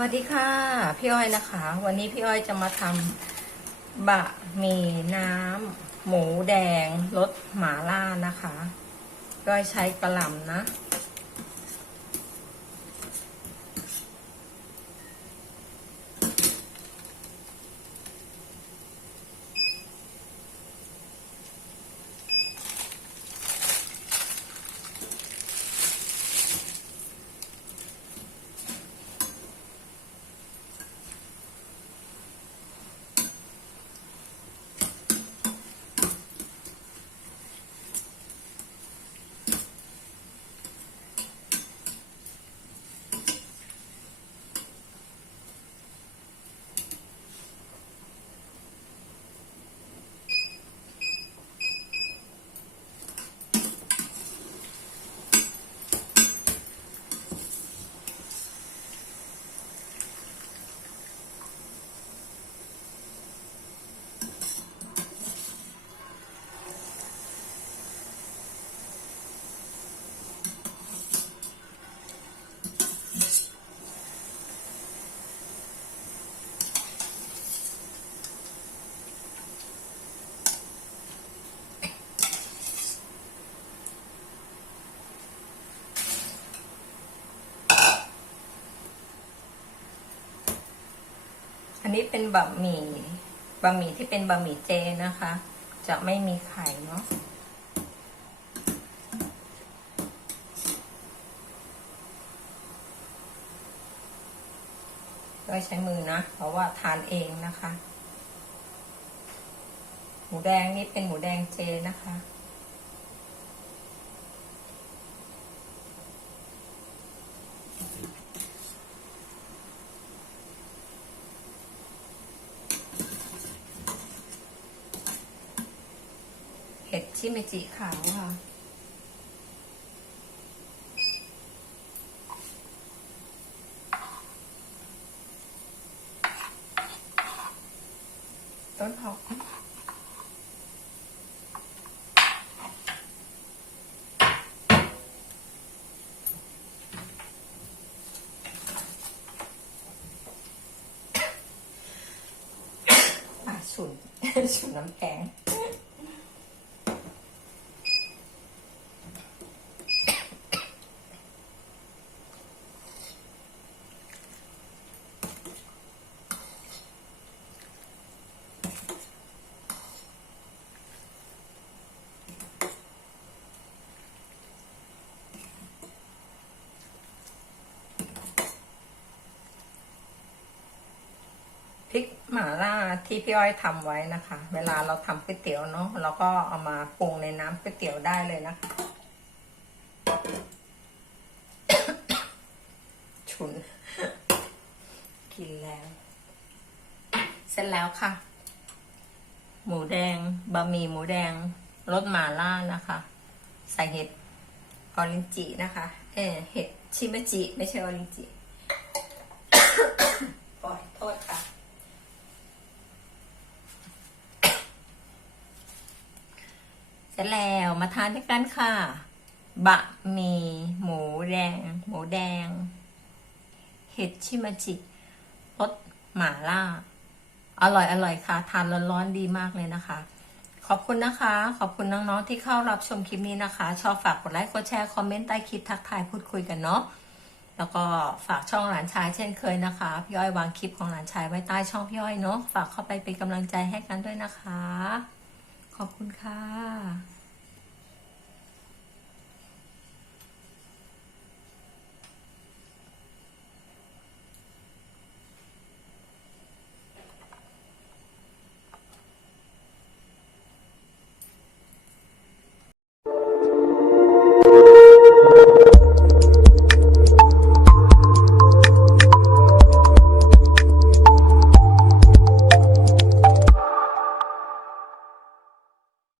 วัสดีค่ะ พี่อ้อยนะคะ วันนี้พี่อ้อยจะมาทำบะหมี่น้ำหมูแดงรสหมาล่านะคะพี่อ้อยใช้กระหล่ำนะ นนี้เป็นบะหมี่บะหมี่ที่เป็นบะหมี่เจนะคะ จะไม่มีไข่เนาะก็ใช้มือนะ เพราะว่าทานเองนะคะ หมูแดงนี่เป็นหมูแดงเจนะคะ เห็ดชิเมจิขาวค่ะ ต้นหอมอะฉุนฉุนน้ำแกง พริกหม่าล่าที่พี่อ้อยทำไว้นะคะ เวลาเราทำก๋วยเตี๋ยวเนาะเราก็เอามาปรุงในน้ำก๋วยเตี๋ยวได้เลยนะคะฉุน กินแล้ว เสร็จแล้วค่ะ หมูแดงบะหมี่หมูแดงรสหม่าล่านะคะ ใส่เห็ดออรินจินะคะ เออเห็ดชิมจิ ไม่ใช่ออรินจิ ปล่อยโทษค่ะ เส ร็จแล้วมาทานด้วยกันค่ะ บะหมี่หมูแดง หมูแดง เห็ดชิมาจิรสหม่าล่า อร่อยอร่อยค่ะ ทานร้อนๆดีมากเลยนะคะ ขอบคุณนะคะ ขอบคุณน้องๆที่เข้ารับชมคลิปนี้นะคะ ชอบฝากกดไลค์กดแชร์คอมเมนต์ใต้คลิปทักทายพูดคุยกันเนาะแล้วก็ฝากช่องหลานชายเช่นเคยนะคะ พี่อ้อยวางคลิปของหลานชายไว้ใต้ช่องพี่อ้อยเนาะฝากเข้าไปเป็นกำลังใจให้กันด้วยนะคะ ขอบคุณค่ะ